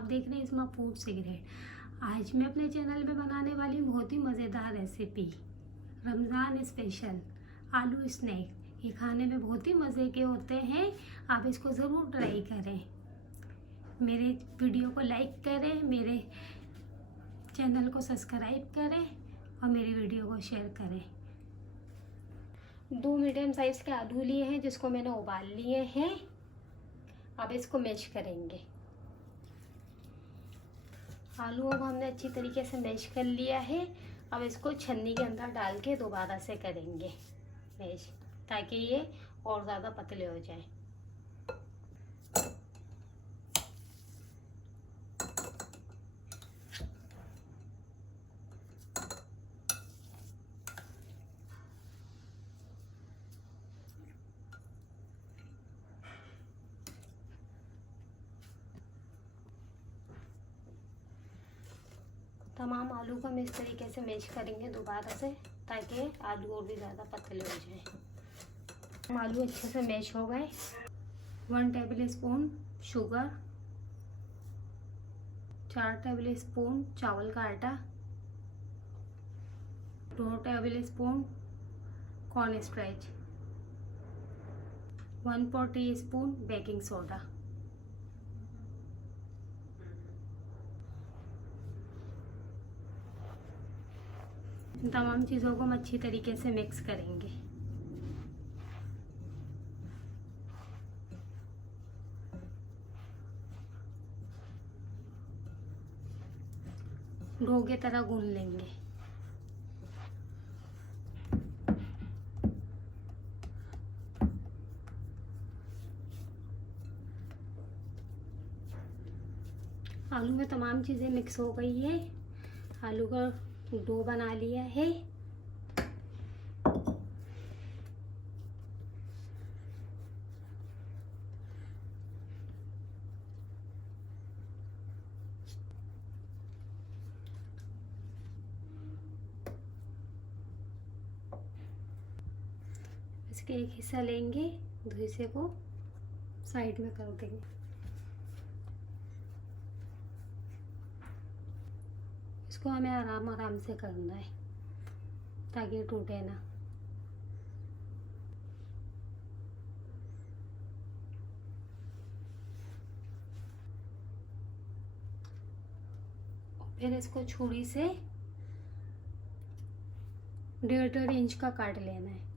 आप देख रहे हैं इसमें फूड सिगरेट। आज मैं अपने चैनल में बनाने वाली हूँ बहुत ही मज़ेदार रेसिपी, रमज़ान स्पेशल आलू स्नैक। ये खाने में बहुत ही मज़े के होते हैं, आप इसको ज़रूर ट्राई करें। मेरे वीडियो को लाइक करें, मेरे चैनल को सब्सक्राइब करें और मेरी वीडियो को शेयर करें। 2 मीडियम साइज़ के आलू लिए हैं जिसको मैंने उबाल लिए हैं। अब इसको मैश करेंगे। आलू अब हमने अच्छी तरीके से मैश कर लिया है। अब इसको छन्नी के अंदर डाल के दोबारा से करेंगे मैश, ताकि ये और ज़्यादा पतले हो जाए। तमाम आलू को हम इस तरीके से मैश करेंगे दोबारा से, ताकि आलू और भी ज़्यादा पतले हो जाए। आलू अच्छे से मैश हो गए। 1 table spoon sugar, 4 table spoon चावल का आटा, 2 table spoon corn starch, 1/4 teaspoon baking soda. तमाम चीज़ों को हम अच्छी तरीके से मिक्स करेंगे। डो की तरह गूंद लेंगे। आलू में तमाम चीज़ें मिक्स हो गई है। आलू का डो बना लिया है। इसके एक हिस्सा लेंगे, दूसरे हिस्से को साइड में कर देंगे। इसको हमें आराम आराम से करना है ताकि टूटे ना। फिर इसको छुरी से 1.5 इंच का काट लेना है।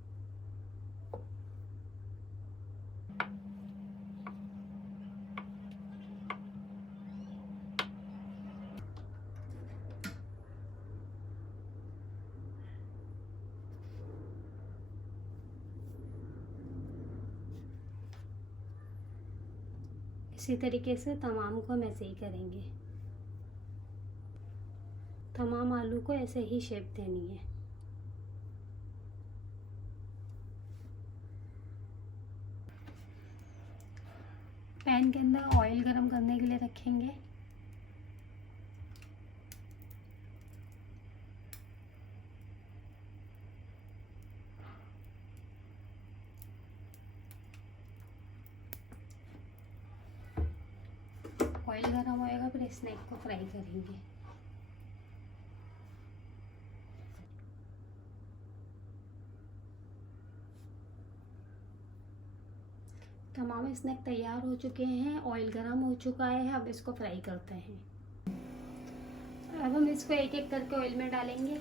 इसी तरीके से तमाम को हम ऐसे ही करेंगे। तमाम आलू को ऐसे ही शेप देनी है। पैन के अंदर ऑयल गरम करने के लिए रखेंगे। ऑयल गरम होएगा, फिर स्नैक को फ्राई करेंगे। तमाम स्नैक तैयार हो चुके हैं, ऑयल गरम हो चुका है। अब इसको फ्राई करते हैं। अब हम इसको एक एक करके ऑयल में डालेंगे।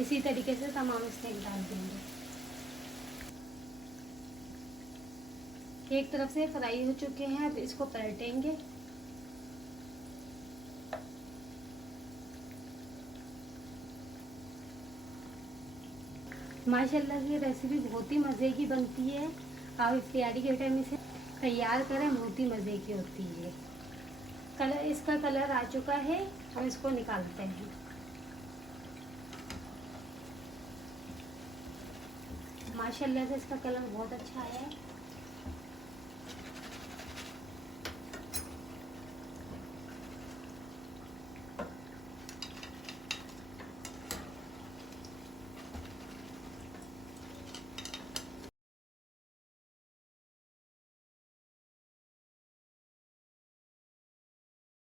इसी तरीके से तमाम स्नैक डाल देंगे। एक तरफ से फ्राई हो चुके हैं, अब इसको पलटेंगे। माशाल्लाह ये रेसिपी बहुत ही मज़े की बनती है। आप इफ्तियारी के टाइम इसे तैयार करें, बहुत ही मज़े की होती है। कलर, इसका कलर आ चुका है, हम इसको निकालते हैं। माशाल्लाह से इसका कलर बहुत अच्छा आया है।